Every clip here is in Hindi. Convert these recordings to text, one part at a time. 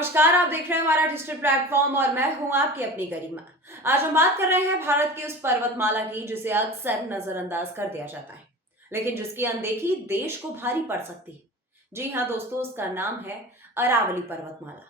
नमस्कार, आप देख रहे हैं हमारा डिजिटल प्लेटफॉर्म और मैं हूं आपकी अपनी गरिमा। आज हम बात कर रहे हैं भारत की उस पर्वतमाला की जिसे अक्सर नजरअंदाज कर दिया जाता है, लेकिन जिसकी अनदेखी देश को भारी पड़ सकती है। जी हां दोस्तों, उसका नाम है अरावली पर्वतमाला।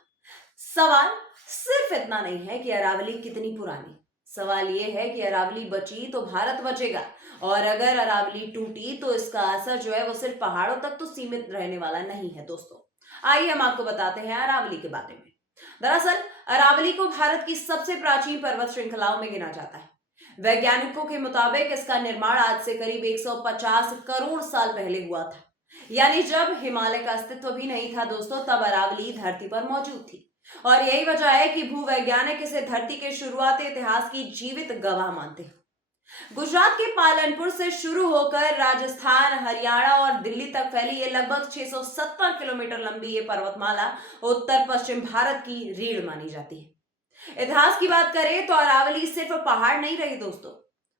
सवाल सिर्फ इतना नहीं है कि अरावली कितनी पुरानी, सवाल यह है कि अरावली बची तो भारत बचेगा, और अगर अरावली टूटी तो इसका असर जो है वो सिर्फ पहाड़ों तक तो सीमित रहने वाला नहीं है दोस्तों। आइए हम आपको बताते हैं अरावली के बारे में। दरअसल अरावली को भारत की सबसे प्राचीन पर्वत श्रृंखलाओं में गिना जाता है। वैज्ञानिकों के मुताबिक इसका निर्माण आज से करीब 150 करोड़ साल पहले हुआ था। यानी जब हिमालय का अस्तित्व भी नहीं था दोस्तों, तब अरावली धरती पर मौजूद थी। और यही वजह है कि भूवैज्ञानिक इसे धरती के शुरुआती इतिहास की जीवित गवाह मानते हैं। गुजरात के पालनपुर से शुरू होकर राजस्थान, हरियाणा और दिल्ली तक फैली ये लगभग 670 किलोमीटर लंबी ये पर्वतमाला उत्तर पश्चिम भारत की रीढ़ मानी जाती है। इतिहास की बात करें तो अरावली सिर्फ पहाड़ नहीं रही दोस्तों,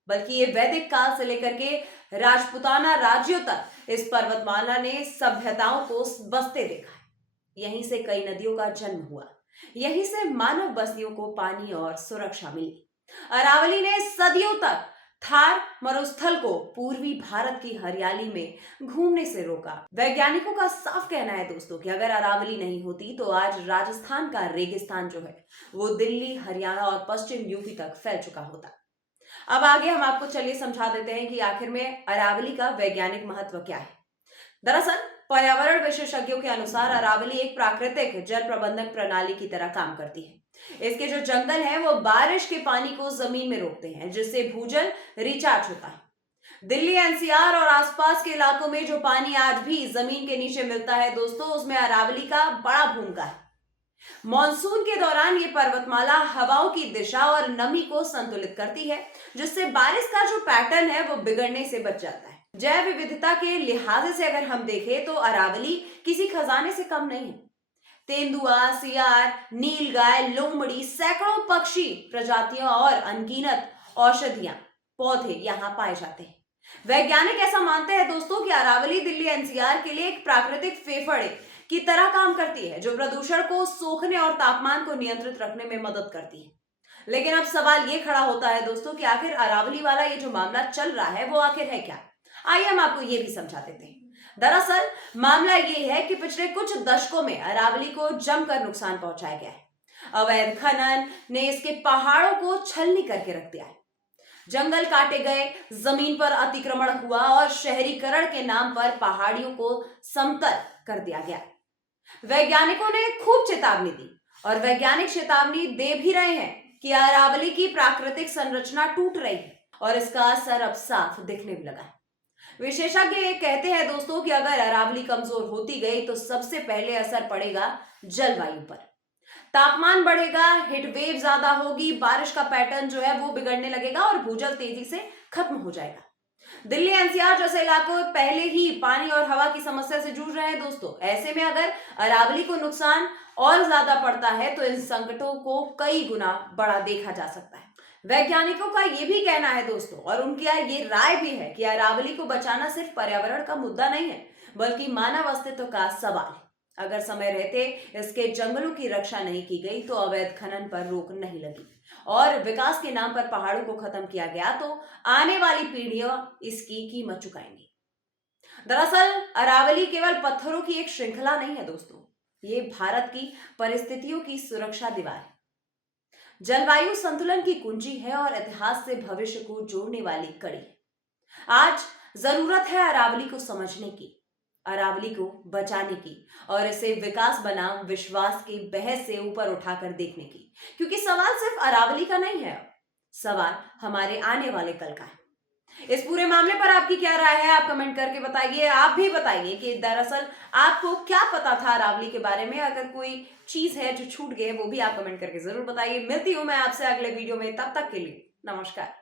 बल्कि ये वैदिक काल से लेकर के राजपूताना राज्यों तक इस पर्वतमाला ने सभ्यताओं को बसते देखा है। यहीं से कई नदियों का जन्म हुआ, यहीं से मानव बस्तियों को पानी और सुरक्षा मिली। अरावली ने सदियों तक थार मरुस्थल को पूर्वी भारत की हरियाली में घूमने से रोका। वैज्ञानिकों का साफ कहना है दोस्तों कि अगर अरावली नहीं होती तो आज राजस्थान का रेगिस्तान जो है वो दिल्ली, हरियाणा और पश्चिम यूपी तक फैल चुका होता। अब आगे हम आपको चलिए समझा देते हैं कि आखिर में अरावली का वैज्ञानिक महत्व क्या है। दरअसल पर्यावरण विशेषज्ञों के अनुसार अरावली एक प्राकृतिक जल प्रबंधन प्रणाली की तरह काम करती है। इसके जो जंगल हैं वो बारिश के पानी को जमीन में रोकते हैं, जिससे भूजल रिचार्ज होता है। दिल्ली एनसीआर और आसपास के इलाकों में जो पानी आज भी जमीन के नीचे मिलता है दोस्तों, उसमें अरावली का बड़ा भूमिका है। मॉनसून के दौरान ये पर्वतमाला हवाओं की दिशा और नमी को संतुलित करती है, जिससे बारिश का जो पैटर्न है वो बिगड़ने से बच जाता है। जैव विविधता के लिहाज से अगर हम देखें तो अरावली किसी खजाने से कम नहीं है। तेंदुआ, सियार, नीलगाय, लोमड़ी, सैकड़ों पक्षी प्रजातियों और अनगिनत औषधियां पौधे यहाँ पाए जाते हैं। वैज्ञानिक ऐसा मानते हैं दोस्तों कि अरावली दिल्ली एनसीआर के लिए एक प्राकृतिक फेफड़े की तरह काम करती है, जो प्रदूषण को सोखने और तापमान को नियंत्रित रखने में मदद करती है। लेकिन अब सवाल ये खड़ा होता है दोस्तों कि आखिर अरावली वाला ये जो मामला चल रहा है वो आखिर है क्या। आइए हम आपको ये भी समझा देते हैं। दरअसल मामला ये है कि पिछले कुछ दशकों में अरावली को जमकर नुकसान पहुंचाया गया है। अवैध खनन ने इसके पहाड़ों को छलनी करके रख दिया है। जंगल काटे गए, जमीन पर अतिक्रमण हुआ और शहरीकरण के नाम पर पहाड़ियों को समतल कर दिया गया। वैज्ञानिकों ने खूब चेतावनी दी और वैज्ञानिक चेतावनी दे भी रहे हैं कि अरावली की प्राकृतिक संरचना टूट रही है और इसका असर अब साफ दिखने भी लगा है। विशेषज्ञ ये कहते हैं दोस्तों कि अगर अरावली कमजोर होती गई तो सबसे पहले असर पड़ेगा जलवायु पर। तापमान बढ़ेगा, हीट वेव ज्यादा होगी, बारिश का पैटर्न जो है वो बिगड़ने लगेगा और भूजल तेजी से खत्म हो जाएगा। दिल्ली एनसीआर जैसे इलाकों पहले ही पानी और हवा की समस्या से जूझ रहे हैं दोस्तों। ऐसे में अगर अरावली को नुकसान और ज्यादा पड़ता है तो इन संकटों को कई गुना बड़ा देखा जा सकता है। वैज्ञानिकों का यह भी कहना है दोस्तों, और उनकी ये राय भी है कि अरावली को बचाना सिर्फ पर्यावरण का मुद्दा नहीं है, बल्कि मानव अस्तित्व का सवाल है। अगर समय रहते इसके जंगलों की रक्षा नहीं की गई तो अवैध खनन पर रोक नहीं लगी और विकास के नाम पर पहाड़ों को खत्म किया गया तो आने वाली पीढ़ियां इसकी कीमत चुकाएंगी। दरअसल अरावली केवल पत्थरों की एक श्रृंखला नहीं है दोस्तों, ये भारत की परिस्थितियों की सुरक्षा दीवार है, जलवायु संतुलन की कुंजी है और इतिहास से भविष्य को जोड़ने वाली कड़ी है। आज जरूरत है अरावली को समझने की, अरावली को बचाने की और इसे विकास बनाम विश्वास के बहस से ऊपर उठाकर देखने की, क्योंकि सवाल सिर्फ अरावली का नहीं है, सवाल हमारे आने वाले कल का है। इस पूरे मामले पर आपकी क्या राय है, आप कमेंट करके बताइए। आप भी बताइए कि दरअसल आपको क्या पता था अरावली के बारे में। अगर कोई चीज है जो छूट गई वो भी आप कमेंट करके जरूर बताइए। मिलती हूं मैं आपसे अगले वीडियो में, तब तक के लिए नमस्कार।